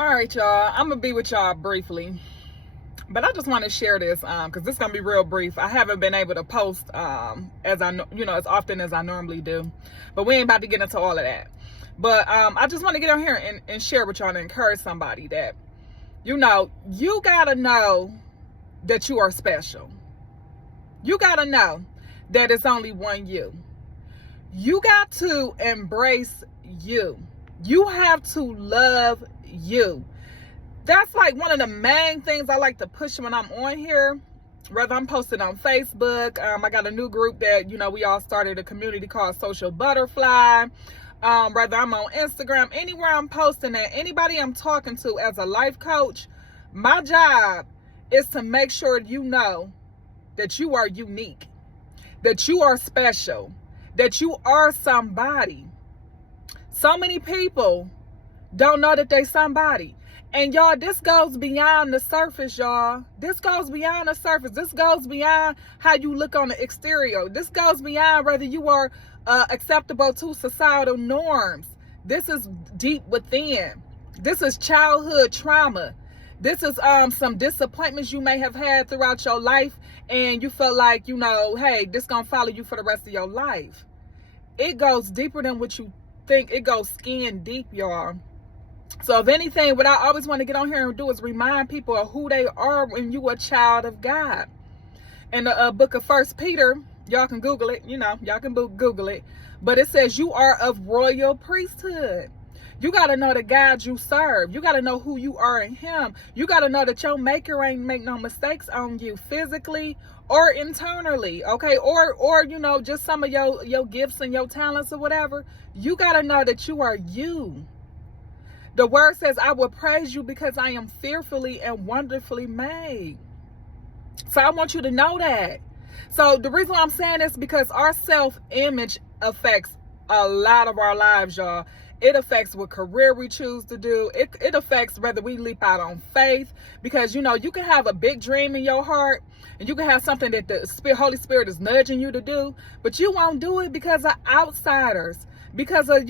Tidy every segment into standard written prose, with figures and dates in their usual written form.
All right, y'all. I'm gonna be with y'all briefly, but I just want to share this because this is gonna be real brief. I haven't been able to post as as often as I normally do, but we ain't about to get into all of that. But I just want to get on here and share with y'all and encourage somebody that you gotta know that you are special. You gotta know that it's only one you. You got to embrace you. You have to love you. That's like one of the main things I like to push when I'm on here. Whether I'm posting on Facebook, I got a new group that, we all started a community called Social Butterfly. Whether I'm on Instagram, anywhere I'm posting at, anybody I'm talking to as a life coach, my job is to make sure you know that you are unique, that you are special, that you are somebody. So many people don't know that they somebody. And y'all, this goes beyond the surface, y'all. This goes beyond the surface. This goes beyond how you look on the exterior. This goes beyond whether you are acceptable to societal norms. This is deep within. This is childhood trauma. This is some disappointments you may have had throughout your life, and you felt like, hey, this gonna follow you for the rest of your life. It goes deeper than what you think. It goes skin deep, y'all. So if anything, what I always want to get on here and do is remind people of who they are when you are a child of God. In the book of 1 Peter, y'all can Google it, y'all can Google it. But it says you are of royal priesthood. You got to know the God you serve. You got to know who you are in him. You got to know that your maker ain't make no mistakes on you physically or internally, okay? Or just some of your gifts and your talents or whatever. You got to know that you are you. The word says, I will praise you because I am fearfully and wonderfully made. So I want you to know that. So the reason why I'm saying this is because our self-image affects a lot of our lives, y'all. It affects what career we choose to do. It affects whether we leap out on faith. Because, you can have a big dream in your heart. And you can have something that the Holy Spirit is nudging you to do. But you won't do it because of outsiders. Because of,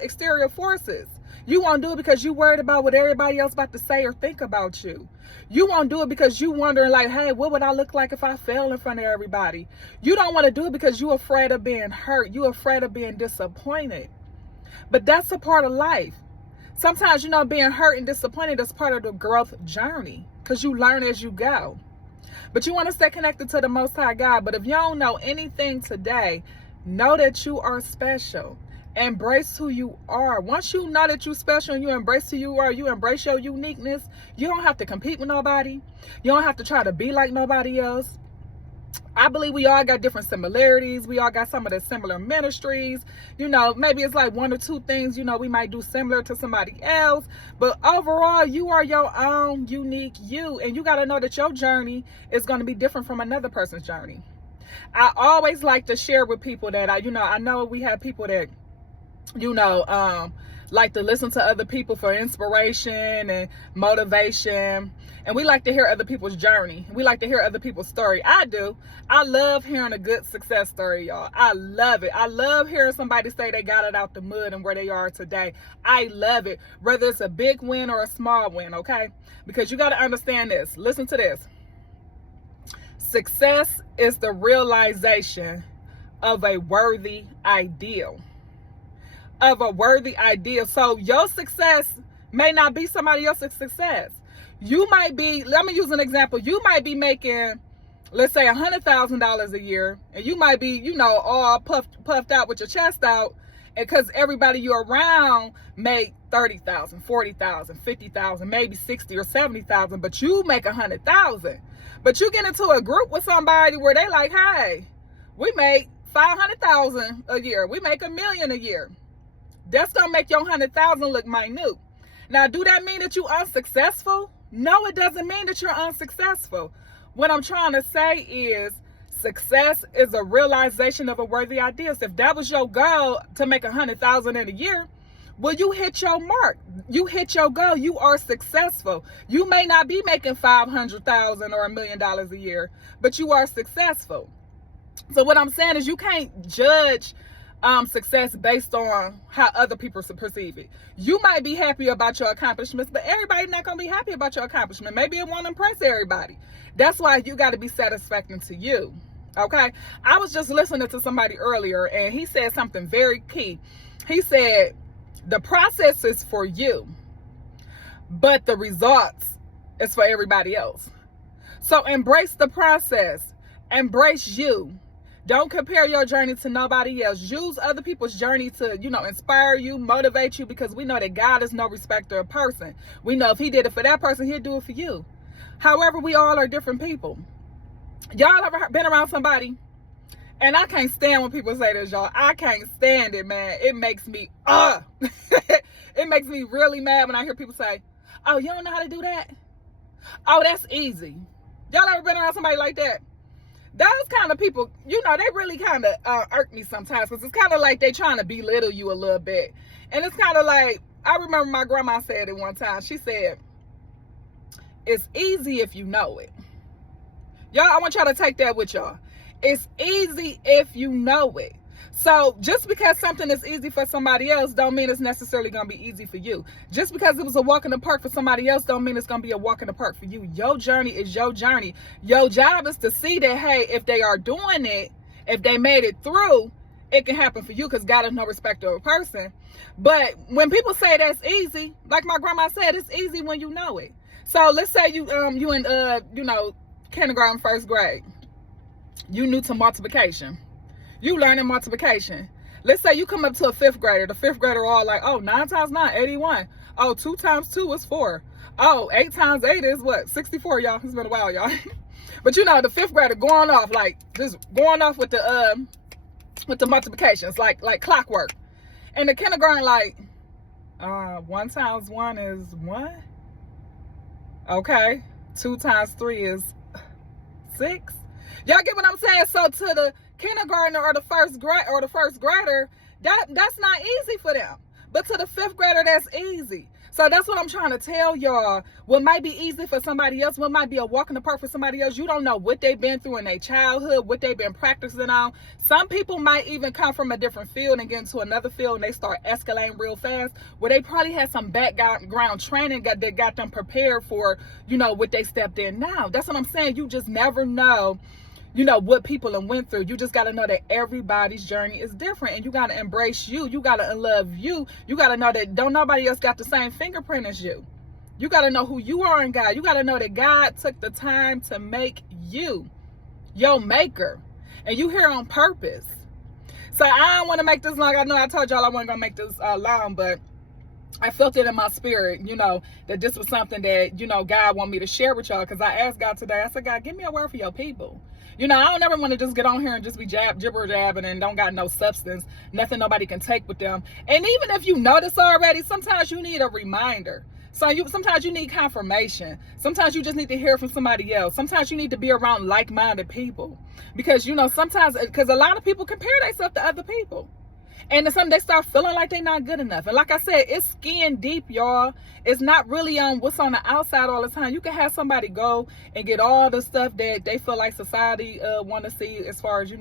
exterior forces. You won't do it because you worried about what everybody else about to say or think about you. You won't do it because you wondering like, hey, what would I look like if I fell in front of everybody? You don't want to do it because you're afraid of being hurt. You're afraid of being disappointed. But that's a part of life. Sometimes, being hurt and disappointed is part of the growth journey because you learn as you go. But you want to stay connected to the Most High God. But if you don't know anything today, know that you are special. Embrace who you are. Once you know that you're special and you embrace who you are, you embrace your uniqueness, you don't have to compete with nobody. You don't have to try to be like nobody else. I believe we all got different similarities. We all got some of the similar ministries. Maybe it's like one or two things, we might do similar to somebody else. But overall, you are your own unique you. And you got to know that your journey is going to be different from another person's journey. I always like to share with people that I know we have people that, like to listen to other people for inspiration and motivation. And we like to hear other people's journey. We like to hear other people's story. I do. I love hearing a good success story, y'all. I love it. I love hearing somebody say they got it out the mud and where they are today. I love it. Whether it's a big win or a small win, okay? Because you got to understand this. Listen to this. Success is the realization of a worthy ideal. Of a worthy ideal. So your success may not be somebody else's success. You might be, let me use an example. You might be making, let's say $100,000 a year, and you might be, all puffed out with your chest out, because everybody you're around make 30,000, 40,000, 50,000, maybe 60 or 70,000, but you make 100,000. But you get into a group with somebody where they like, hey, we make 500,000 a year. We make $1 million a year. That's going to make your 100,000 look minute. Now, do that mean that you're unsuccessful? No, it doesn't mean that you're unsuccessful. What I'm trying to say is success is a realization of a worthy ideal. So if that was your goal to make 100,000 in a year, well, you hit your mark. You hit your goal. You are successful. You may not be making 500,000 or $1 million a year, but you are successful. So what I'm saying is you can't judge success based on how other people perceive it. You might be happy about your accomplishments, but everybody's not going to be happy about your accomplishment. Maybe it won't impress everybody. That's why you got to be satisfactory to you. Okay? I was just listening to somebody earlier, and he said something very key. He said, the process is for you, but the results is for everybody else. So embrace the process. Embrace you. Don't compare your journey to nobody else. Use other people's journey to, inspire you, motivate you, because we know that God is no respecter of person. We know if he did it for that person, he'll do it for you. However, we all are different people. Y'all ever been around somebody? And I can't stand when people say this, y'all. I can't stand it, man. It makes me, it makes me really mad when I hear people say, oh, you don't know how to do that? Oh, that's easy. Y'all ever been around somebody like that? Those kind of people, they really kind of irk me sometimes, because it's kind of like they trying to belittle you a little bit. And it's kind of like, I remember my grandma said it one time. She said, it's easy if you know it. Y'all, I want y'all to take that with y'all. It's easy if you know it. So just because something is easy for somebody else don't mean it's necessarily going to be easy for you. Just because it was a walk in the park for somebody else don't mean it's going to be a walk in the park for you. Your journey is your journey. Your job is to see that, hey, if they are doing it, if they made it through, it can happen for you, because God is no respecter of a person. But when people say that's easy, like my grandma said, it's easy when you know it. So let's say you in kindergarten, first grade. You new to multiplication. You learning multiplication. Let's say you come up to a fifth grader. The fifth grader all like, oh, 9 times 9, 81. Oh, 2 times 2 is 4. Oh, 8 times 8 is what? 64, y'all. It's been a while, y'all. But the fifth grader going off, like, just going off with the multiplications, like clockwork. And the kindergarten, like, 1 times 1 is 1. Okay. 2 times 3 is 6. Y'all get what I'm saying? So to the kindergartner or the first grader, that's not easy for them. But to the fifth grader, that's easy. So that's what I'm trying to tell y'all. What might be easy for somebody else, what might be a walk in the park for somebody else, you don't know what they've been through in their childhood, what they've been practicing on. Some people might even come from a different field and get into another field and they start escalating real fast, where they probably had some background training that got them prepared for, what they stepped in now. That's what I'm saying. You just never know what people have went through. You just got to know that everybody's journey is different, and you got to embrace you. You got to love you. You got to know that don't nobody else got the same fingerprint as you. You got to know who you are in God. You got to know that God took the time to make you, your maker, and you here on purpose. So I don't want to make this long. I know I told y'all I wasn't going to make this long, but I felt it in my spirit, that this was something that, God wanted me to share with y'all, because I asked God today, I said, God, give me a word for your people. I don't ever want to just get on here and just be gibber jabbing and don't got no substance, nothing nobody can take with them. And even if you know this already, sometimes you need a reminder. Sometimes you need confirmation. Sometimes you just need to hear from somebody else. Sometimes you need to be around like-minded people. Because, sometimes, because a lot of people compare themselves to other people. And then they start feeling like they're not good enough. And like I said, it's skin deep, y'all. It's not really on what's on the outside all the time. You can have somebody go and get all the stuff that they feel like society want to see, as far as,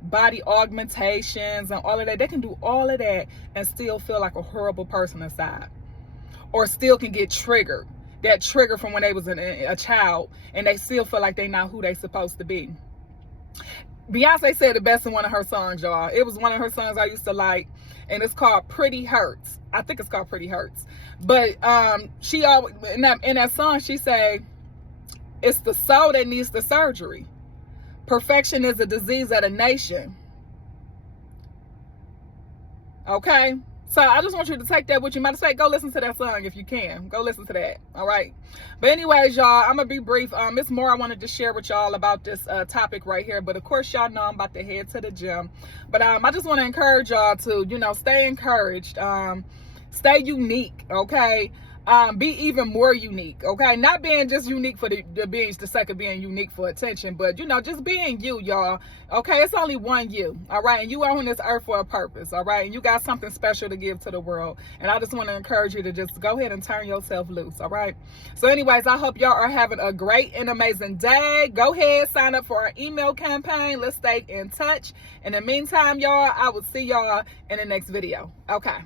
body augmentations and all of that. They can do all of that and still feel like a horrible person inside. Or still can get triggered. That trigger from when they was a child, and they still feel like they're not who they supposed to be. Beyonce said the best in one of her songs, y'all. It was one of her songs I used to like, and it's called Pretty Hurts. I think it's called Pretty Hurts. But she always, in that song, she say, it's the soul that needs the surgery. Perfection is a disease of the nation. Okay? So I just want you to take that with you. Matter of fact, go listen to that song if you can. Go listen to that. All right. But anyways, y'all, I'm going to be brief. It's more I wanted to share with y'all about this topic right here. But of course, y'all know I'm about to head to the gym. But I just want to encourage y'all to, stay encouraged. Stay unique. Okay. be even more unique, okay? Not being just unique for the sake of being unique for attention, but you know, just being you, y'all. Okay, it's only one you, all right? And you are on this earth for a purpose, all right? And you got something special to give to the world. And I just want to encourage you to just go ahead and turn yourself loose, all right? So anyways, I hope y'all are having a great and amazing day. Go ahead, sign up for our email campaign. Let's stay in touch. In the meantime, y'all, I will see y'all in the next video. Okay.